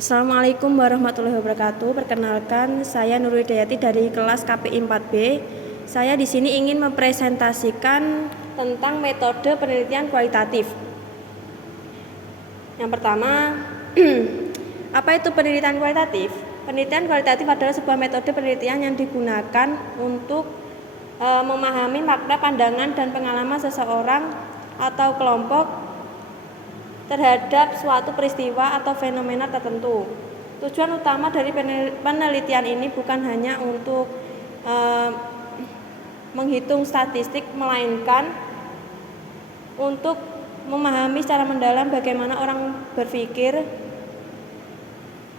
Assalamualaikum warahmatullahi wabarakatuh. Perkenalkan, saya Nurul Hidayati dari kelas KPI 4B. Saya di sini ingin mempresentasikan tentang metode penelitian kualitatif. Yang pertama, apa itu penelitian kualitatif? Penelitian kualitatif adalah sebuah metode penelitian yang digunakan untuk memahami makna, pandangan, dan pengalaman seseorang atau kelompok terhadap suatu peristiwa atau fenomena tertentu. Tujuan utama dari penelitian ini bukan hanya untuk menghitung statistik, melainkan untuk memahami secara mendalam bagaimana orang berpikir,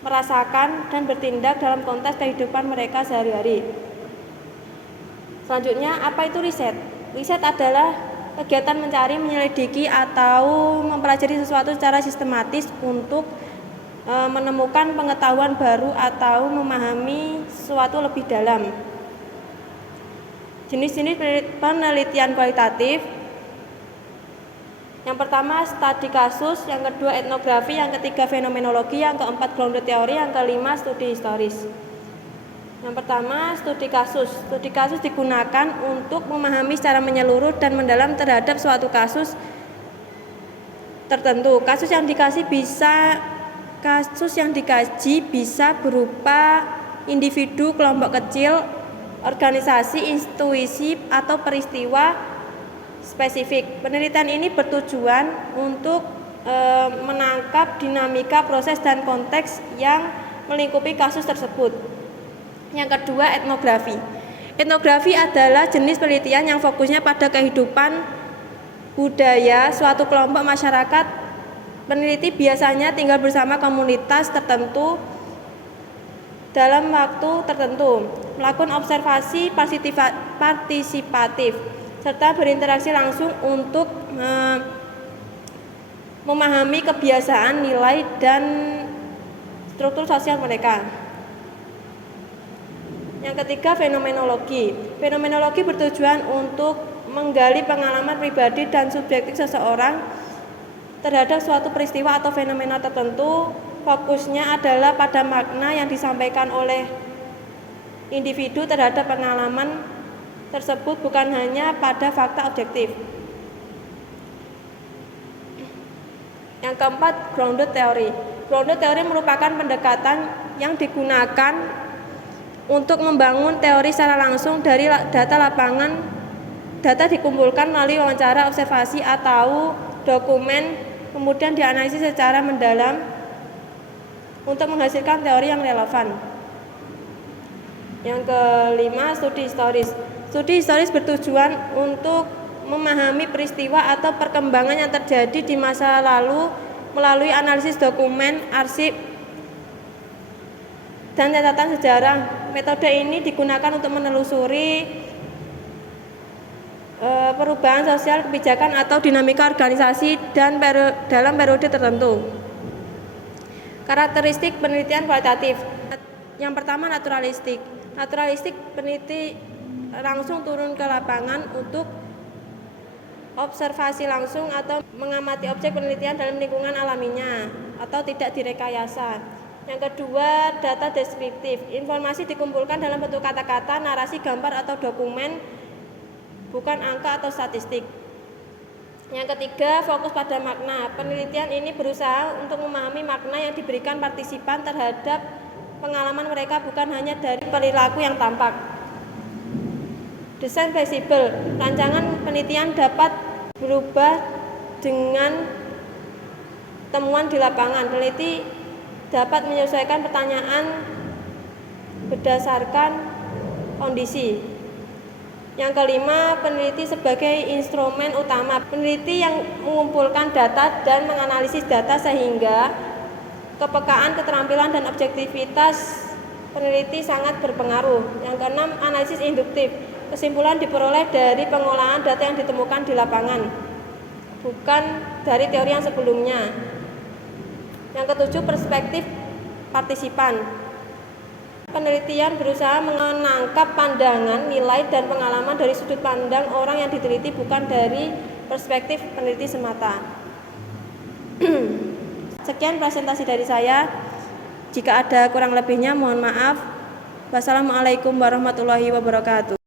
merasakan, dan bertindak dalam konteks kehidupan mereka sehari-hari. Selanjutnya, apa itu riset? Riset adalah kegiatan mencari, menyelidiki, atau mempelajari sesuatu secara sistematis untuk menemukan pengetahuan baru atau memahami sesuatu lebih dalam. Jenis-jenis penelitian kualitatif: yang pertama studi kasus, yang kedua etnografi, yang ketiga fenomenologi, yang keempat grounded teori, yang kelima studi historis. Yang pertama, studi kasus. Studi kasus digunakan untuk memahami secara menyeluruh dan mendalam terhadap suatu kasus tertentu. Kasus yang dikaji bisa berupa individu, kelompok kecil, organisasi, institusi, atau peristiwa spesifik. Penelitian ini bertujuan untuk menangkap dinamika, proses, dan konteks yang melingkupi kasus tersebut. Yang kedua, etnografi. Etnografi adalah jenis penelitian yang fokusnya pada kehidupan budaya suatu kelompok masyarakat. Peneliti biasanya tinggal bersama komunitas tertentu dalam waktu tertentu, melakukan observasi partisipatif, serta berinteraksi langsung untuk memahami kebiasaan, nilai, dan struktur sosial mereka. Yang ketiga, fenomenologi. Fenomenologi bertujuan untuk menggali pengalaman pribadi dan subjektif seseorang terhadap suatu peristiwa atau fenomena tertentu. Fokusnya adalah pada makna yang disampaikan oleh individu terhadap pengalaman tersebut, bukan hanya pada fakta objektif. Yang keempat, grounded teori. Grounded teori merupakan pendekatan yang digunakan untuk membangun teori secara langsung dari data lapangan. Data dikumpulkan melalui wawancara, observasi, atau dokumen, kemudian dianalisis secara mendalam untuk menghasilkan teori yang relevan. Yang kelima, studi historis. Studi historis bertujuan untuk memahami peristiwa atau perkembangan yang terjadi di masa lalu melalui analisis dokumen, arsip, dan catatan sejarah. Metode ini digunakan untuk menelusuri perubahan sosial, kebijakan, atau dinamika organisasi dan dalam periode tertentu. Karakteristik penelitian kualitatif. Yang pertama, naturalistik. Naturalistik, peneliti langsung turun ke lapangan untuk observasi langsung atau mengamati objek penelitian dalam lingkungan alaminya atau tidak direkayasa. Yang kedua, data deskriptif. Informasi dikumpulkan dalam bentuk kata-kata, narasi, gambar, atau dokumen, bukan angka atau statistik. Yang ketiga, fokus pada makna. Penelitian ini berusaha untuk memahami makna yang diberikan partisipan terhadap pengalaman mereka, bukan hanya dari perilaku yang tampak. Desain fleksibel. Rancangan penelitian dapat berubah dengan temuan di lapangan. Peneliti dapat menyesuaikan pertanyaan berdasarkan kondisi. Yang kelima, peneliti sebagai instrumen utama. Peneliti yang mengumpulkan data dan menganalisis data sehingga kepekaan, keterampilan, dan objektivitas peneliti sangat berpengaruh. Yang keenam, analisis induktif. Kesimpulan diperoleh dari pengolahan data yang ditemukan di lapangan, bukan dari teori yang sebelumnya. Yang ketujuh, perspektif partisipan. Penelitian berusaha menangkap pandangan, nilai, dan pengalaman dari sudut pandang orang yang diteliti, bukan dari perspektif peneliti semata. Sekian presentasi dari saya. Jika ada kurang lebihnya mohon maaf. Wassalamualaikum warahmatullahi wabarakatuh.